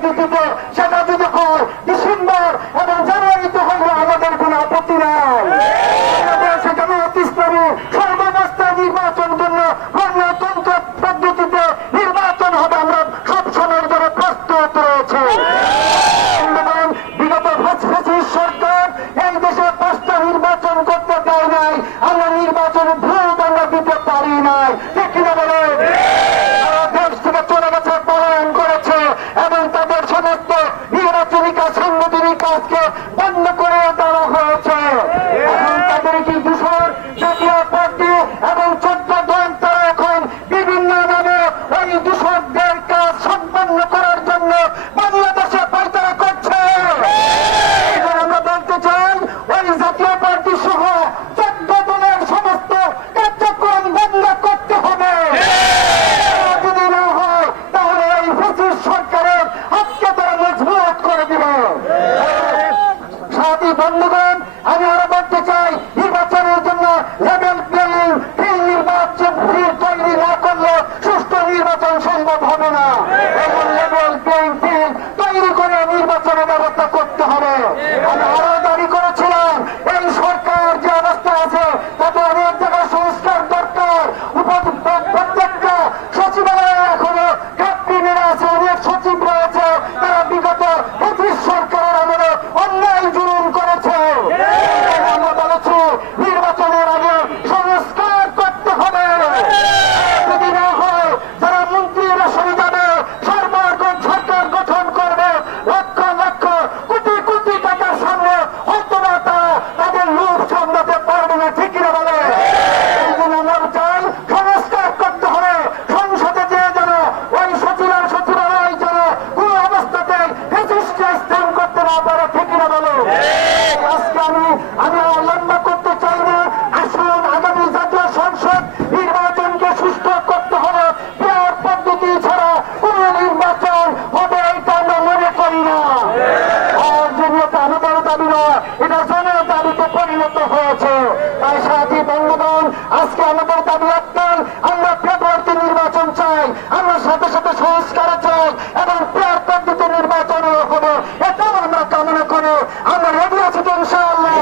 Pair পদ্ধতিতে সেটা যদি হয় ডিসেম্বর এবং জানুয়ারিতে হলে আমাদের কোনো আপত্তি নাই আমাদের সেখানে ইসলামী সর্বাবস্থায় নির্বাচন জন্য গণতন্ত্র পদ্ধতিতে নির্বাচন হবে আমরা সব সময়ের জন্য প্রস্তুত রয়েছে বর্তমান বিগত ফেসফেসির সরকার এই দেশে পাঁচটা নির্বাচন করতে দেয় নাই আমরা নির্বাচন ভোট আমরা দিতে পারি নাই ঠিক কিনা বলে তারা দেশ থেকে চলে গেছে পলায়ন করেছে এবং তাদের সমস্ত নির্বাচনী কাজ সাংগঠনিক কাজকে বন্ধ করে দেওয়া হয়েছে এখন তাদের কি দূষণ জাতীয় পার্টি এবং চোদ্দ দল তারা এখন বিভিন্ন নামে ওই দূষকদের কাজ সম্পন্ন করার জন্য বাংলাদেশে পায়তারা করছে এখন আমরা বলতে চাই ওই জাতীয় পার্টি সহ চোদ্দ দলের সমস্ত কার্যক্রম বন্ধ করতে হবে যদি না হয় তাহলে এই ব্রিটিশ সরকারের হাতকে তারা মজবুত করে দিবে সাথী বন্ধুগণ আমি আরও বলতে চাই নির্বাচনের জন্য লেভেল প্লেয়িং ফিল্ড নির্বাচন ফিল্ড তৈরি না করলে সুষ্ঠু নির্বাচন সম্ভব হবে না এবং লেভেল প্লেয়িং তৈরি করে নির্বাচনের ব্যবস্থা করতে হবে আমি আরও দাবি করেছিলাম এই সরকার যে অবস্থা আছে তাতে অনেক জায়গায় সংস্কার দরকার উপ- প্রত্যেকটা সচিবালয়ে এখনও ঘাটতি নেমে আছে অনেক সচিব রয়েছে তারা বিগত ব্রিটিশ সরকারের আমলে অন্যায় জুলুম করেছে আমরা বলেছি নির্বাচনের আগে সংস্কার করতে হবে যদি না হয় যারা মন্ত্রীরা সরে যাবে সরকার সরকার গঠন করবে লক্ষ লক্ষ কোটি কোটি টাকার সামনে হয়তো বা তারা তাদের লোভ সামলাতে পারবে না ঠিক কিনা বলে এই জন্য আমরা চাই সংস্কার করতে হবে সংসদে যে যেন ওই সচিবের সচিবালয় যেন কোন অবস্থাতে ফেসিস্টে স্থান করতে না পারে ঠিক কিনা বলে আজকে আমি আমি আর লম্বা করতে চাই না আসুন আগামী জাতীয় সংসদ নির্বাচনকে সুস্থ করতে হবে পেয়ার পদ্ধতি ছাড়া কোন নির্বাচন হবে এটা আমরা মনে করি না আর জন্য আমাদের দাবি নয় এটা জনের দাবিতে পরিণত হয়েছে তাই সাথী বন্ধুগণ আজকে আমাদের দাবি একটাই আমরা ফেব্রুয়ারিতে নির্বাচন চাই। আমরা সাথে সাথে সংস্কার চাই এবং প্রার্থীতে নির্বাচন হবে। এটাও আমরা কামনা করি। আমরা রেডি আছি তো ইনশাআল্লাহ।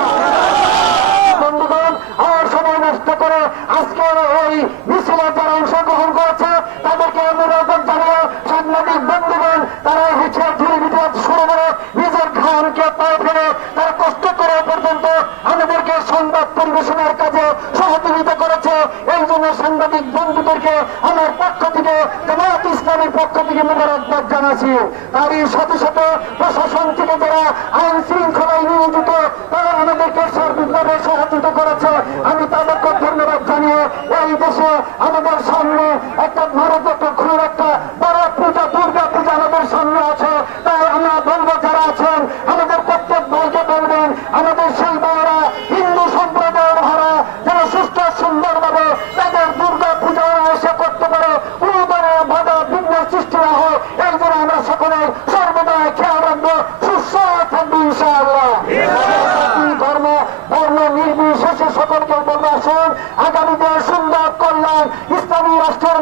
বন্ধুগণ আমার সময় নষ্ট করে আজকে ওই মিছিলে যারা অংশগ্রহণ করেছে তাদেরকে অনুরোধ জানিয়ে সাংবাদিক বন্ধুগণ তারা হচ্ছে ধীরে ধীরে শুরু করে নিজের ঘামকে পায়ে ফেলে তারা কষ্ট করে পর্যন্ত আমাদেরকে সংবাদ পরিবেশনের কাজে সহযোগিতা করেছে। এই জন্য সাংবাদিক বন্ধুদেরকে আমার পক্ষ থেকে, জামায়াত ইসলামের পক্ষ থেকে মোবারকবাদ জানাচ্ছি। তারই সাথে সাথে প্রশাসন থেকে যারা আইন শৃঙ্খলায় নিয়োজিত, তারা আমাদেরকে সার্বিকভাবে সহযোগিতা করেছে। আমি তাদেরকে ধন্যবাদ জানিয়ে এই দেশে আমাদের সামনে একটা ভারত খুব একটা বড় পূজা, দুর্গা পূজা আমাদের সামনে আছে। তাই আমরা বলব, যারা আছেন, আমাদের প্রত্যেক ভাইকে বলবেন, আমাদের সেই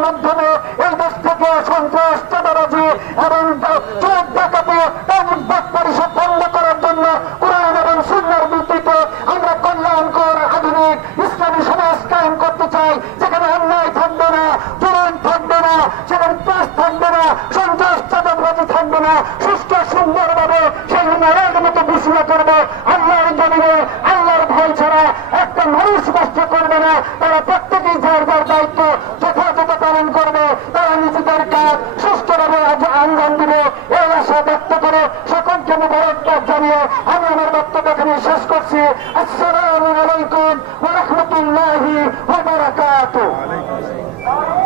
মাধ্যমে এই দেশ থেকে সন্ত্রাস চাঁদাবাজি এবং চোখ এবং না আল্লাহর ভয় ছাড়া একটা মানুষ কষ্ট করবে না। তারা প্রত্যেকেই যার যার দায়িত্ব যথাযথ পালন করবে তারা নিজেদের কাজ সুস্থভাবে আঞ্জাম দিবে এই আশা ব্যক্ত করে আমি আমার বক্তব্য এখানে শেষ করছি।